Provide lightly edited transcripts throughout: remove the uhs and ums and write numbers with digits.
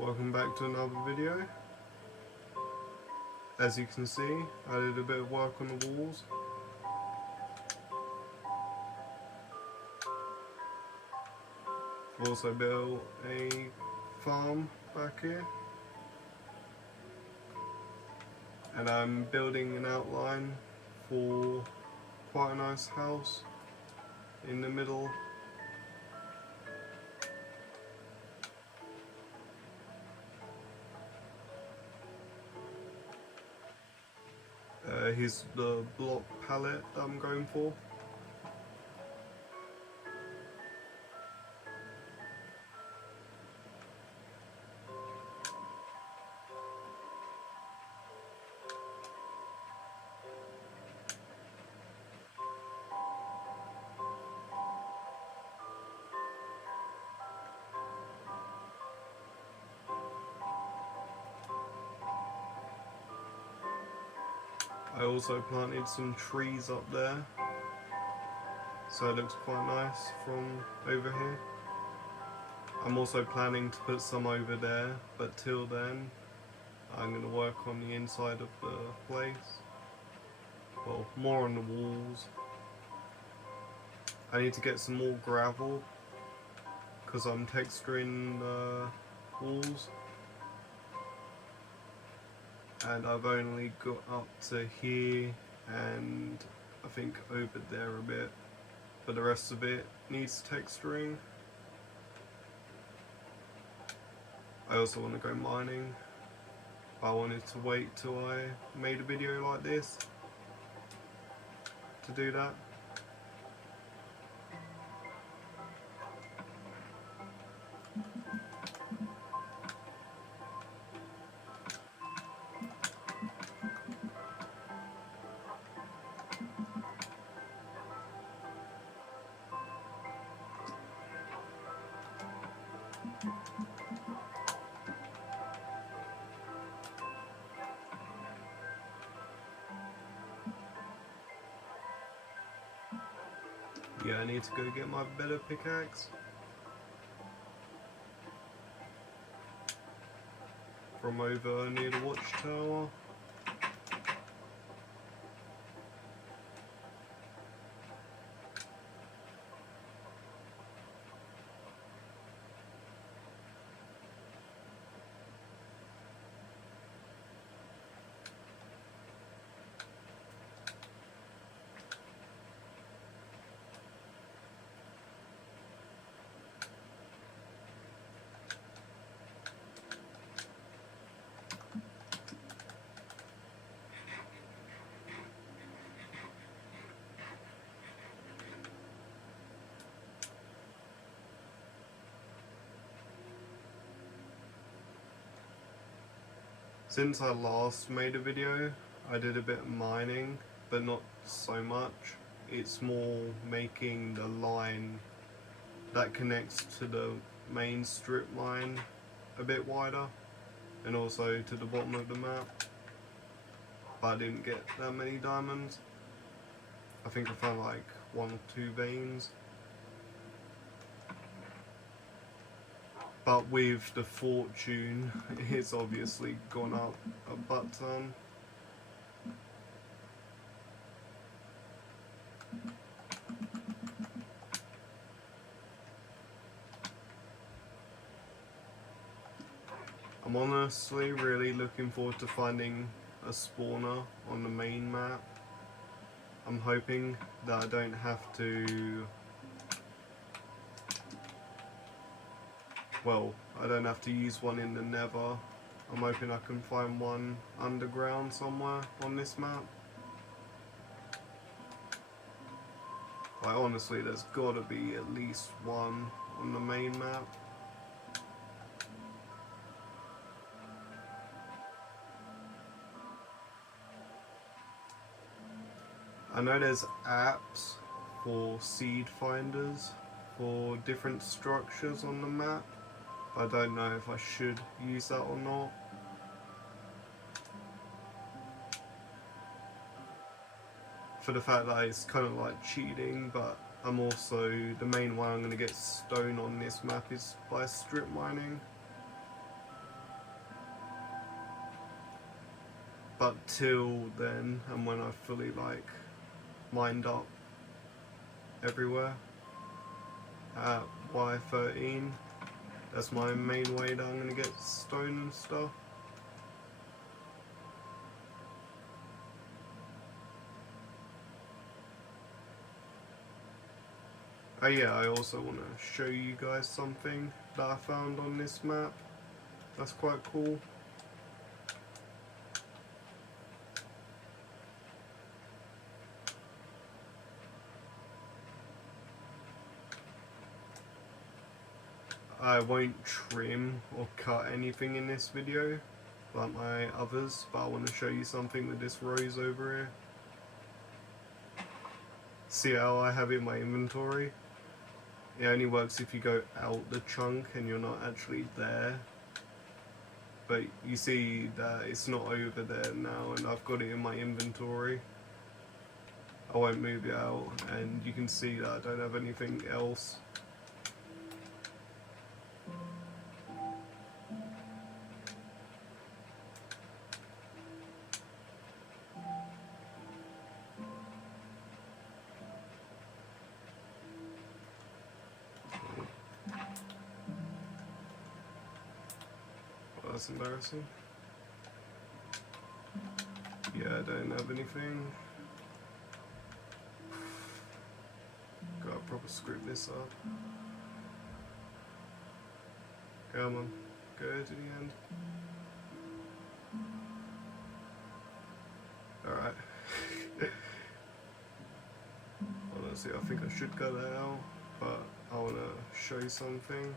Welcome back to another video. As you can see, I did a bit of work on the walls. I've also built a farm back here. And I'm building an outline for quite a nice house in the middle. Here's the block palette that I'm going for. I also planted some trees up there, so it looks quite nice from over here. I'm also planning to put some over there, but till then I'm going to work on the inside of the place. Well, more on the walls. I need to get some more gravel because I'm texturing the walls. And I've only got up to here and I think over there a bit, but the rest of it needs texturing. I also want to go mining, but I wanted to wait till I made a video like this to do that. Yeah, I need to go get my better pickaxe from over near the watchtower. Since I last made a video, I did a bit of mining, but not so much. It's more making the line that connects to the main strip line a bit wider, and also to the bottom of the map. But I didn't get that many diamonds. I think I found like 1 or 2 veins. But with the fortune, it's obviously gone up a butt ton. I'm honestly really looking forward to finding a spawner on the main map. I'm hoping that I don't have to... Well, I don't have to use one in the nether. I'm hoping I can find one underground somewhere on this map. Like honestly, there's gotta be at least one on the main map. I know there's apps for seed finders for different structures on the map. I don't know if I should use that or not. For the fact that it's kind of like cheating, but I'm also, the main way I'm going to get stone on this map is by strip mining. but till then, and when I fully like mined up everywhere at Y13, that's my main way that I'm gonna get stone and stuff. Oh yeah, I also want to show you guys something that I found on this map. That's quite cool. I won't trim or cut anything in this video like my others, but I want to show you something with this rose over here. See how I have it in my inventory? It only works if you go out the chunk and you're not actually there. But you see that it's not over there now, and I've got it in my inventory. I won't move it out, and you can see that I don't have anything else. Well, that's embarrassing. Yeah, I don't have anything. Gotta proper script this up. Come on, go to the end. Alright. Honestly, I think I should cut that out, but I want to show you something.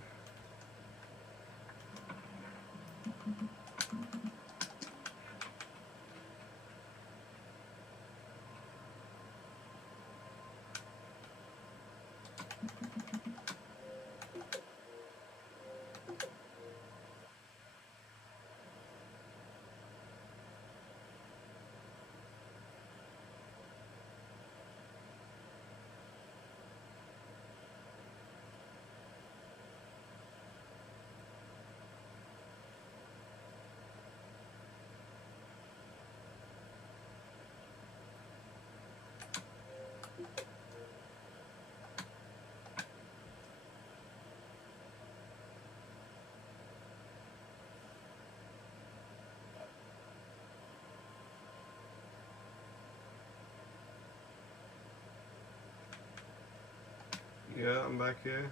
Yeah, I'm back here.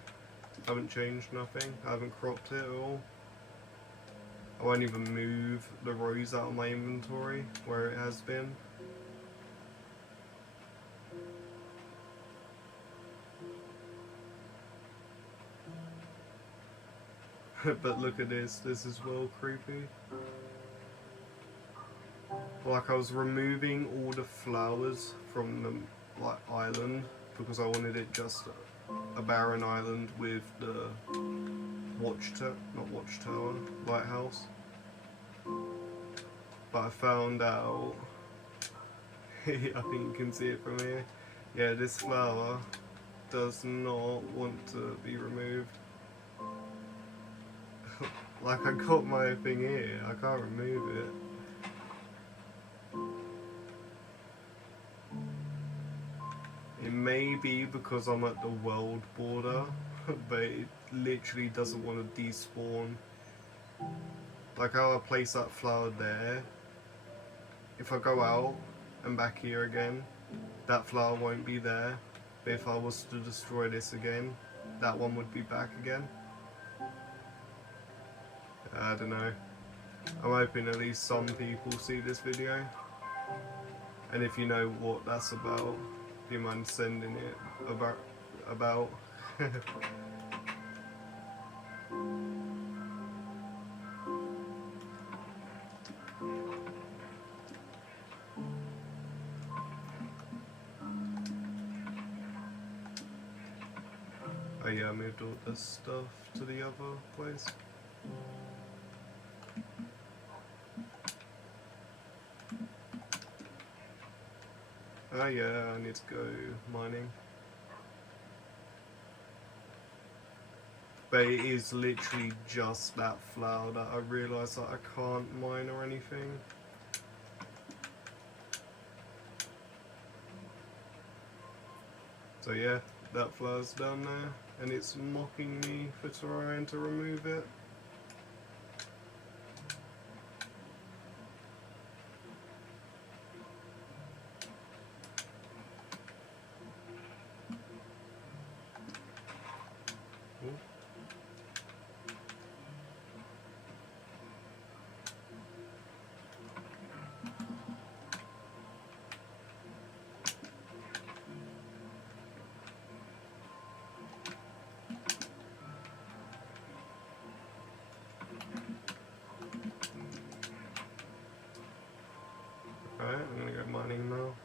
I haven't changed nothing. I haven't cropped it at all. I won't even move the rose out of my inventory where it has been. But look at this is well creepy. Like, I was removing all the flowers from the island because I wanted it just a barren island with the lighthouse. But I found out, I think you can see it from here, yeah, this flower does not want to be removed. Like, I got my thing here, I can't remove it. It may be because I'm at the world border, but it literally doesn't want to despawn. Like how I place that flower there, if I go out and back here again, that flower won't be there. But if I was to destroy this again, that one would be back again. I don't know. I'm hoping at least some people see this video. And if you know what that's about, do you mind sending it about? Oh yeah, I moved all this stuff to the other place. Oh yeah, I need to go mining. But it is literally just that flower that I realised that I can't mine or anything. So yeah, that flower's down there, and it's mocking me for trying to remove it. Ooh. Alright, I'm gonna go mining now.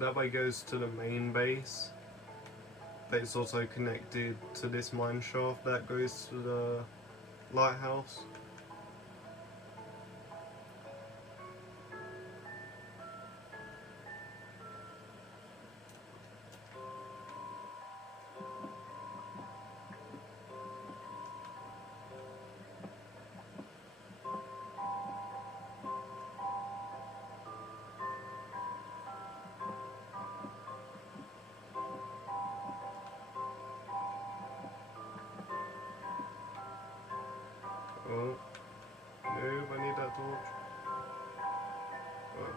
That way goes to the main base. But it's also connected to this mine shaft that goes to the lighthouse. Oh, move, I need that torch. Oh.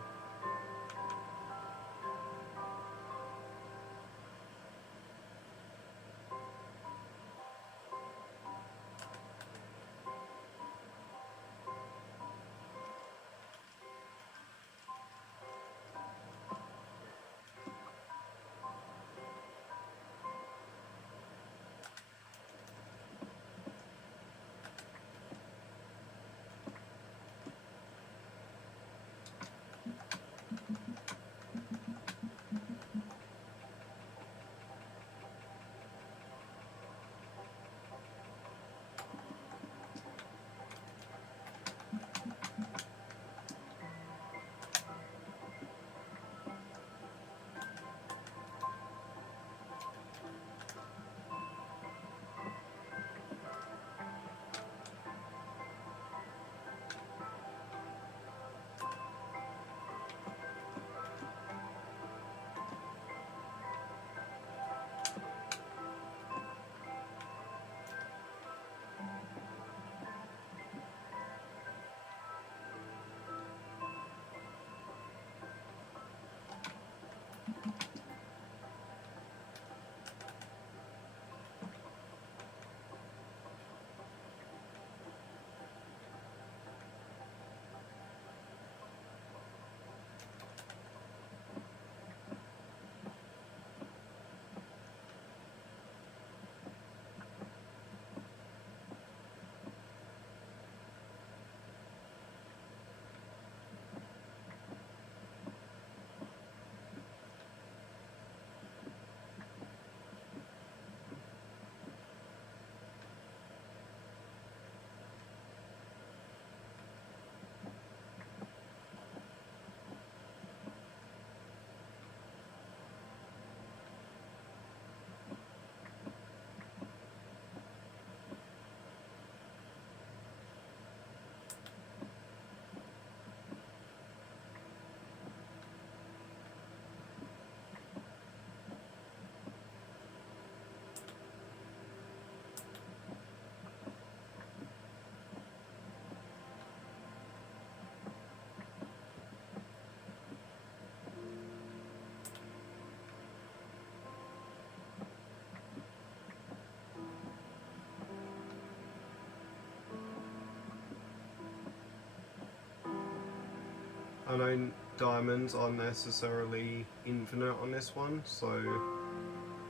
I know diamonds aren't necessarily infinite on this one, so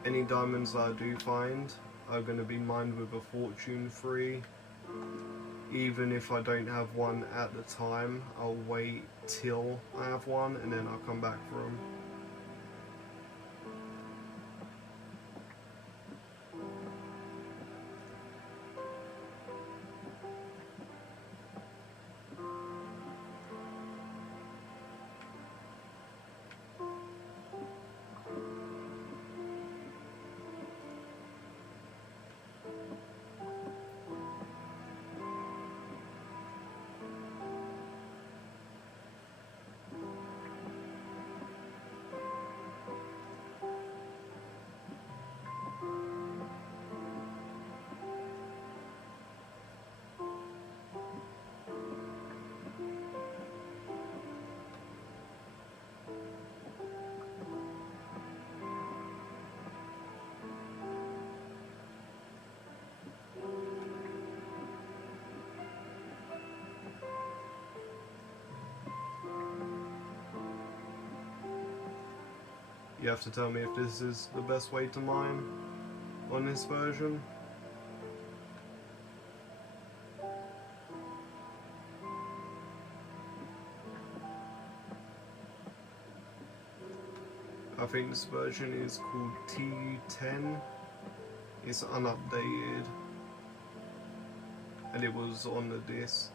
any diamonds that I do find are going to be mined with a fortune 3. Even if I don't have one at the time, I'll wait till I have one and then I'll come back for them. You have to tell me if this is the best way to mine on this version. I think this version is called Pt.9. It's unupdated and it was on the disc.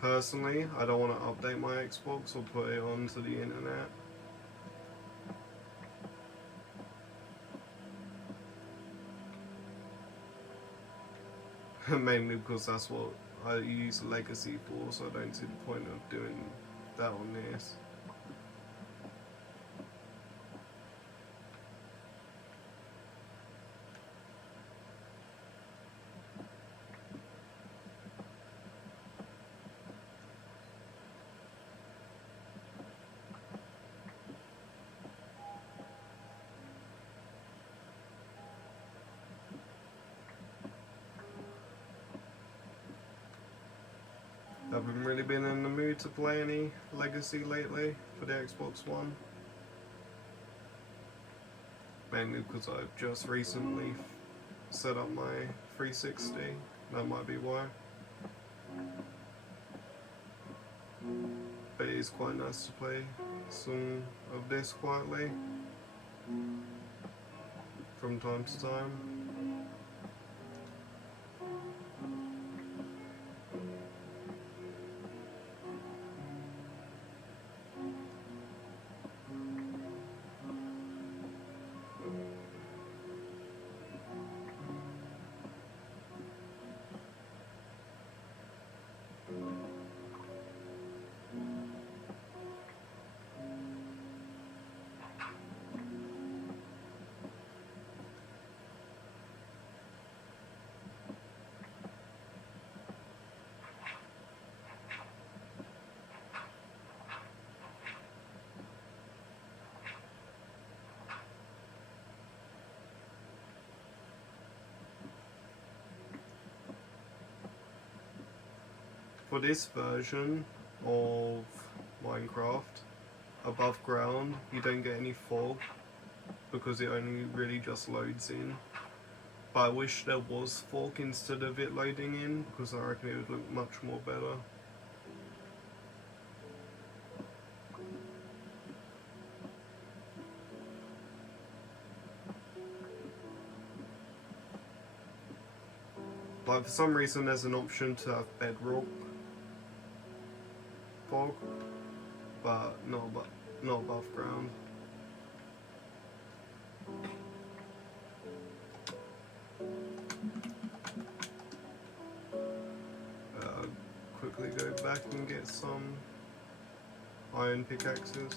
Personally, I don't want to update my Xbox or put it onto the internet. Mainly because that's what I use Legacy for, so I don't see the point of doing that on this. I haven't really been in the mood to play any Legacy lately for the Xbox One. Mainly because I've just recently set up my 360. That might be why. But it is quite nice to play some of this quietly from time to time. For this version of Minecraft, above ground you don't get any fog because it only really just loads in. But I wish there was fog instead of it loading in because I reckon it would look much more better. Like for some reason there's an option to have bedrock fog, but not above ground. Quickly go back and get some iron pickaxes.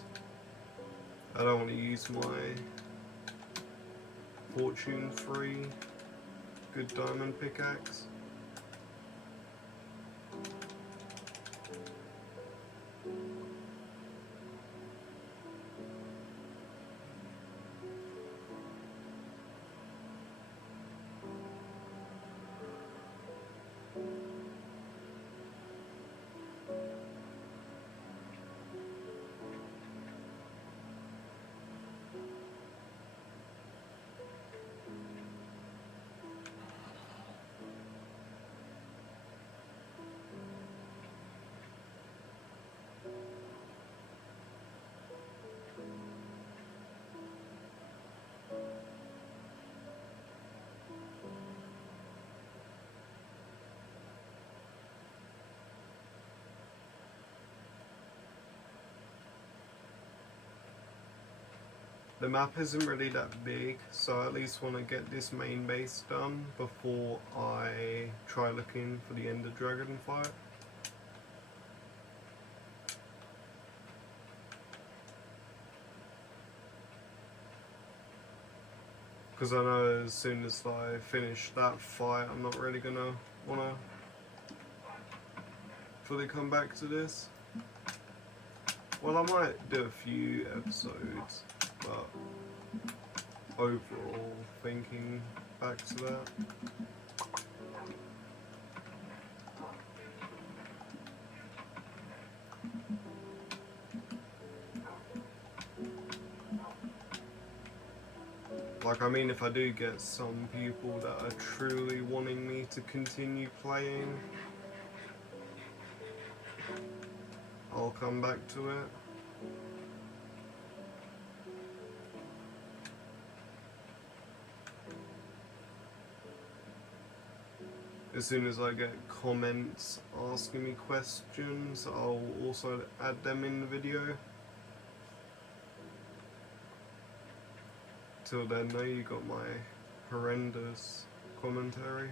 I don't want to use my fortune 3 good diamond pickaxe. The map isn't really that big, so I at least want to get this main base done before I try looking for the Ender Dragon fight. Because I know as soon as I finish that fight, I'm not really going to want to fully come back to this. Well, I might do a few episodes, but overall, thinking back to that. Like, I mean, if I do get some people that are truly wanting me to continue playing, I'll come back to it. As soon as I get comments asking me questions, I'll also add them in the video. Till then though, you got my horrendous commentary.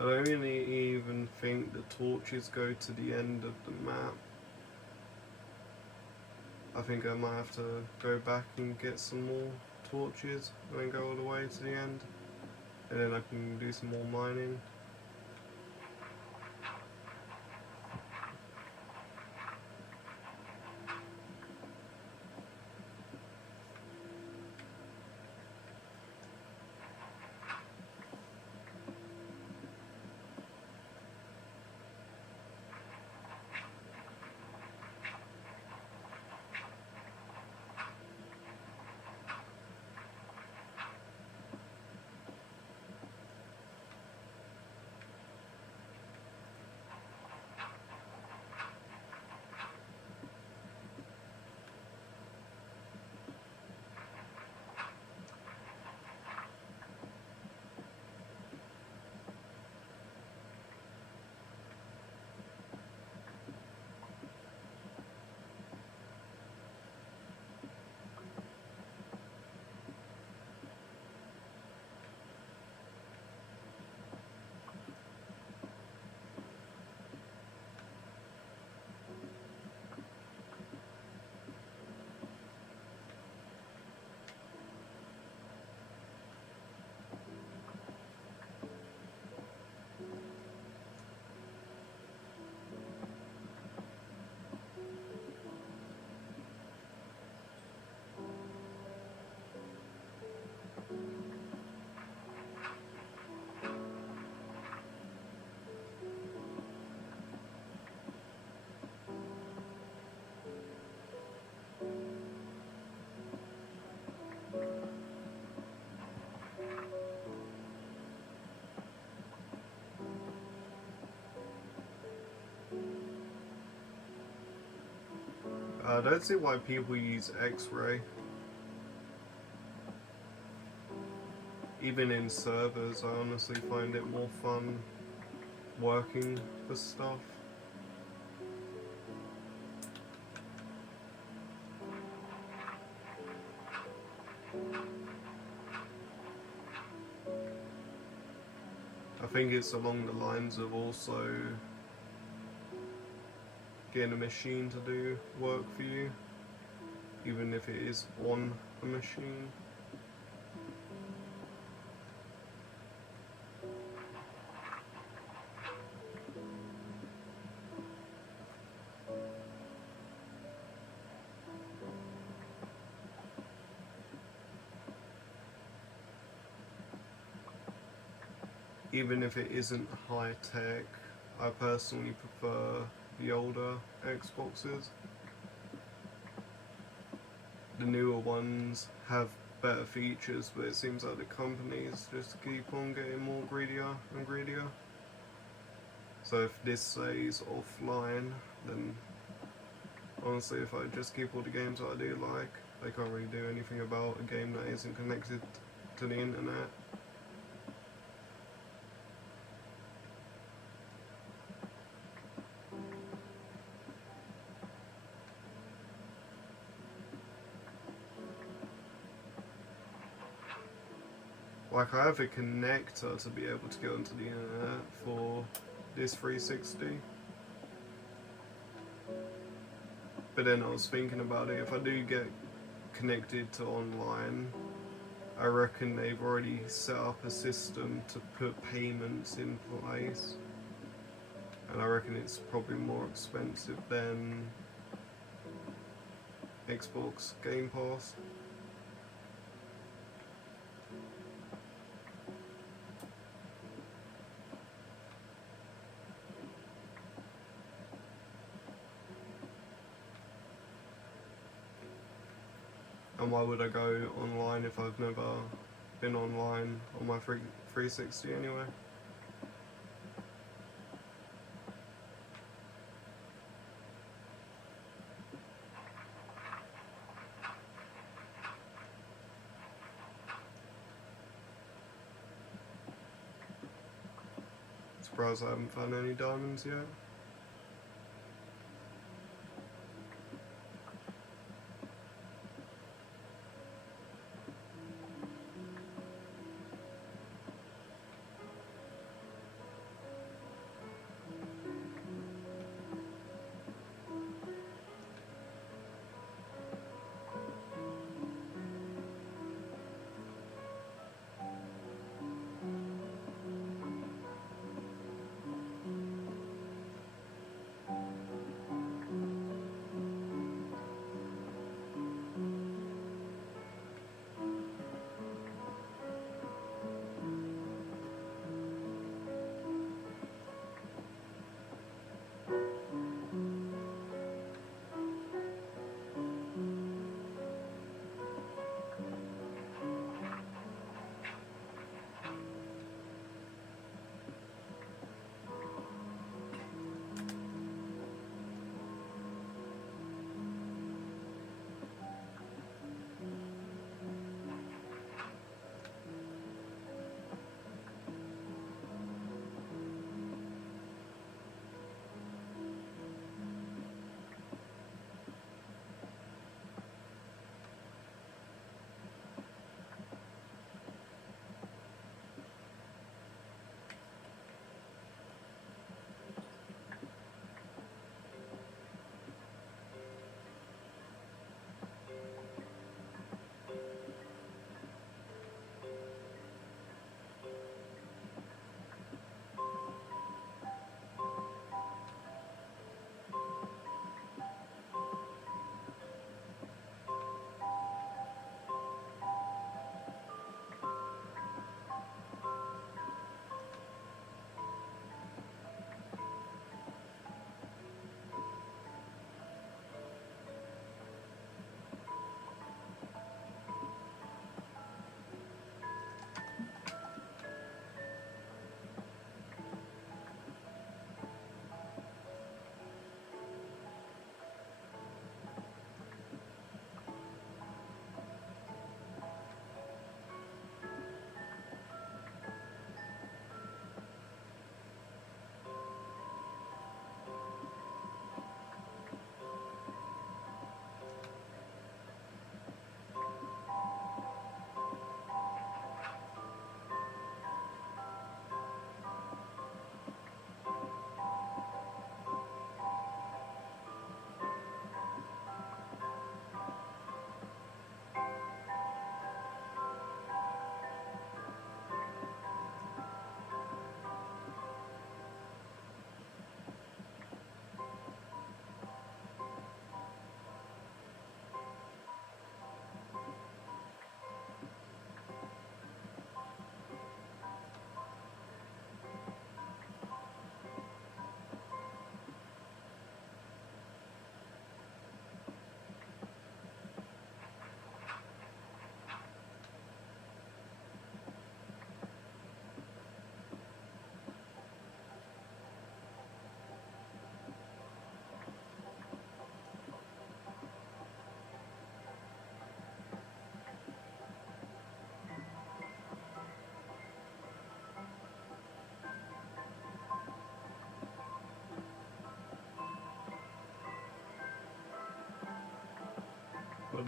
I don't really even think the torches go to the end of the map. I think I might have to go back and get some more torches and then go all the way to the end. And then I can do some more mining. I don't see why people use X-ray. Even in servers, I honestly find it more fun working for stuff. I think it's along the lines of also getting a machine to do work for you, even if it is on a machine. Even if it isn't high tech, I personally prefer the older Xboxes. The newer ones have better features, but it seems like the companies just keep on getting more greedier and greedier. So if this stays offline, then honestly, if I just keep all the games that I do like, they can't really do anything about a game that isn't connected to the internet. Like, I have a connector to be able to get onto the internet for this 360. But then I was thinking about it, if I do get connected to online, I reckon they've already set up a system to put payments in place. And I reckon it's probably more expensive than Xbox Game Pass. And why would I go online if I've never been online on my 360 anyway? Surprised I haven't found any diamonds yet.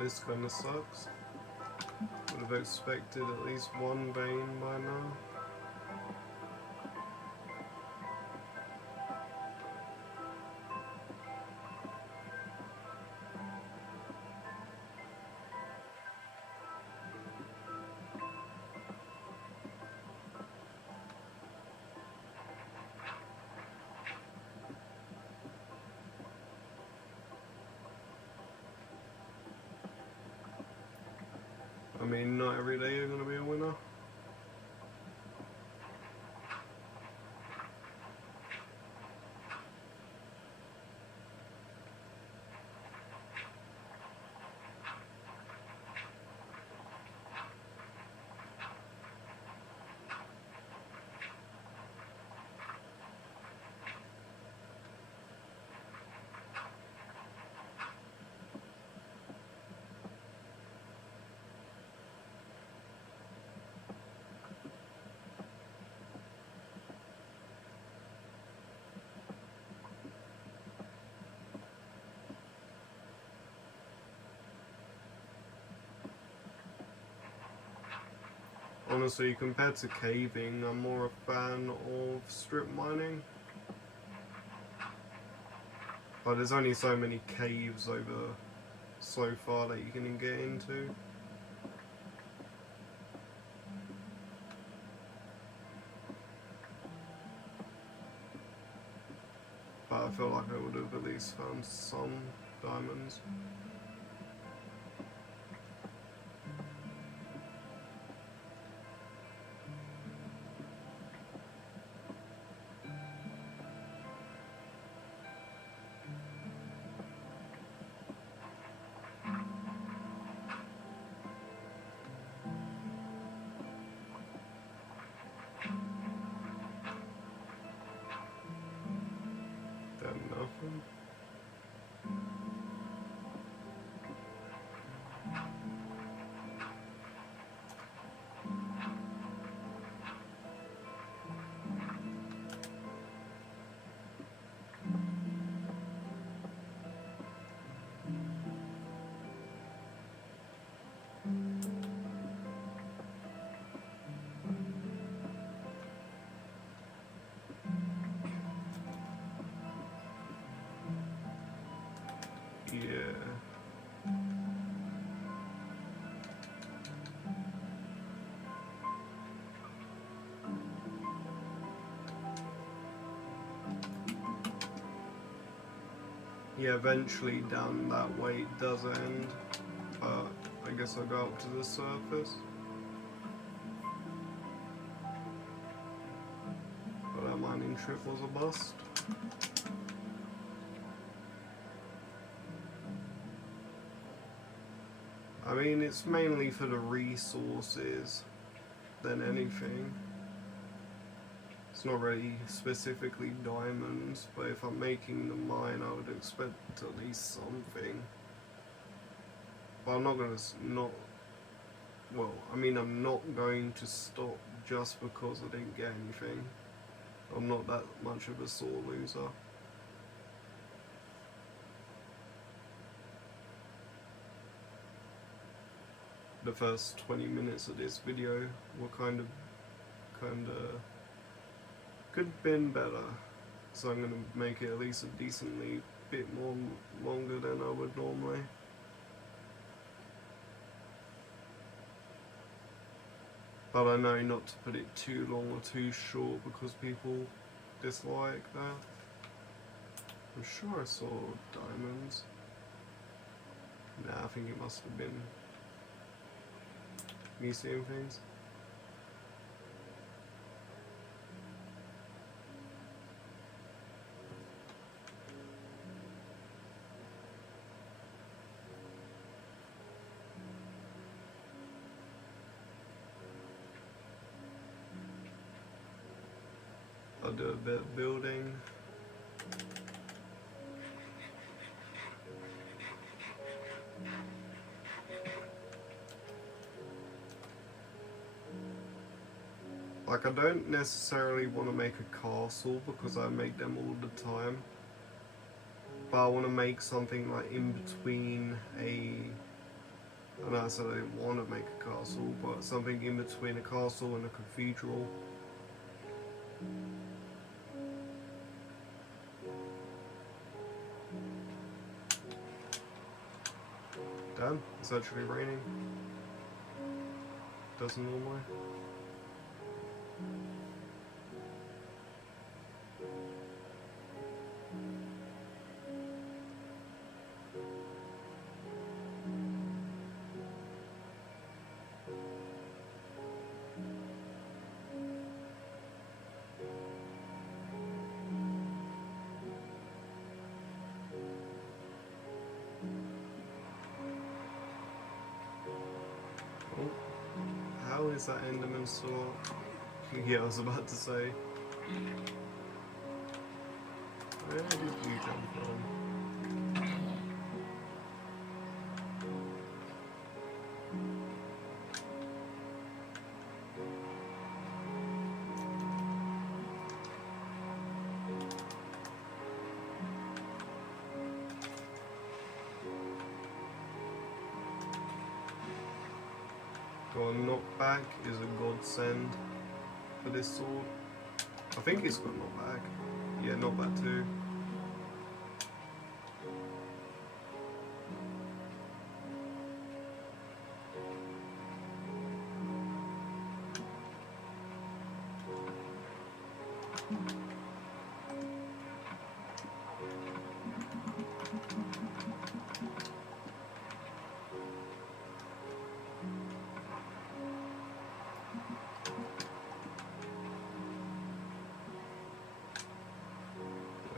this kind of sucks. Would have expected at least one vein by now. I mean, not every day you're going to be a winner. Honestly, compared to caving, I'm more a fan of strip mining. But there's only so many caves over so far that you can get into. But I feel like I would have at least found some diamonds. Then nothing. Yeah. Yeah, eventually down that way it does end, but I guess I'll go up to the surface. But that mining trip was a bust. I mean, it's mainly for the resources than anything. It's not really specifically diamonds, but if I'm making the mine, I would expect at least something. But I'm not gonna I'm not going to stop just because I didn't get anything. I'm not that much of a sore loser. The first 20 minutes of this video were kind of could have been better, so I'm gonna make it at least a decently bit more longer than I would normally. But I know not to put it too long or too short because people dislike that. I'm sure I saw diamonds. Nah, I think it must have been me seeing things. I'll do a bit of building. Like, I don't necessarily want to make a castle because I make them all the time. But I want to make something like in between a I know I said I didn't want to make a castle, but something in between a castle and a cathedral. Damn, it's actually raining. Doesn't normally. Oh, how is that Enderman sword? Yeah, I was about to say. Where did you jump from? Got a knockback is a godsend for this sword. I think it's got knockback. Yeah, knockback too.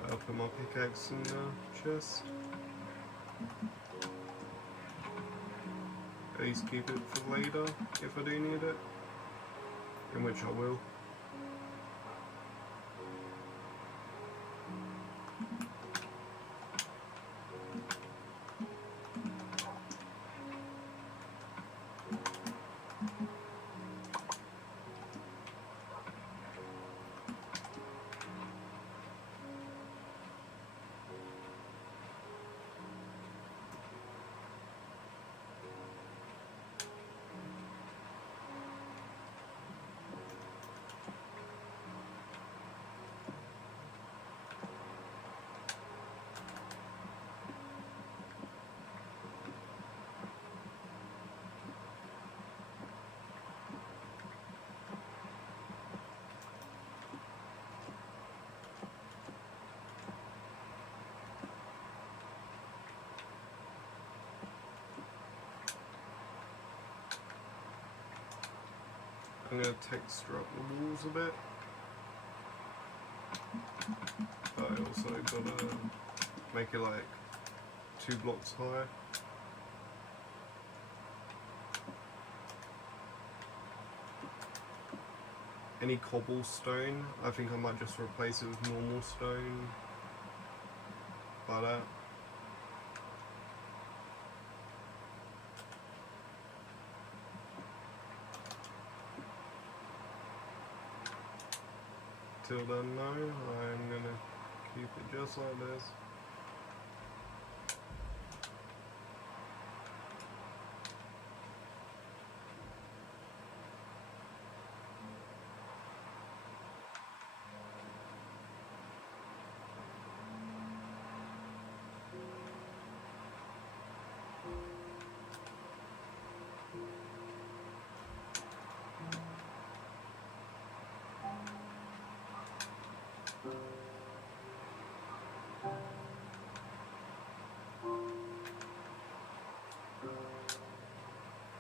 I'll put my pickaxe in the chest. At least keep it for later if I do need it. In which I will. I'm going to texture up the walls a bit. But I also got to make it like 2 blocks high. Any cobblestone, I think I might just replace it with normal stone. Like that. Till then, no, I'm gonna keep it just like this.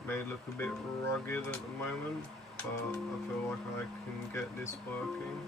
May look a bit rugged at the moment, but I feel like I can get this working.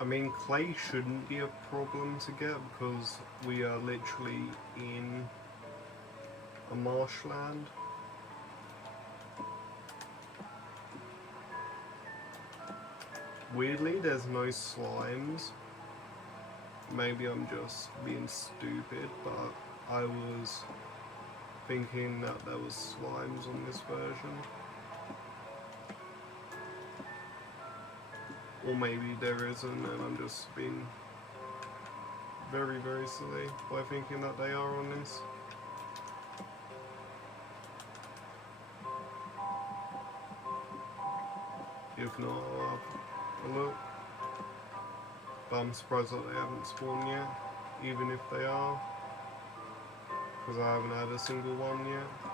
I mean, clay shouldn't be a problem to get because we are literally in a marshland. Weirdly, there's no slimes. Maybe I'm just being stupid, but I was thinking that there was slimes on this version. Or maybe there isn't and I'm just being very, very silly by thinking that they are on this. If not, I'll have a look. But I'm surprised that they haven't spawned yet, even if they are. Because I haven't had a single one yet.